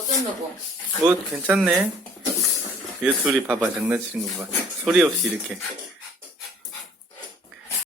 어땠노고? 옷 괜찮네. 이 둘이 봐봐, 장난치는 거 봐. 소리 없이 이렇게.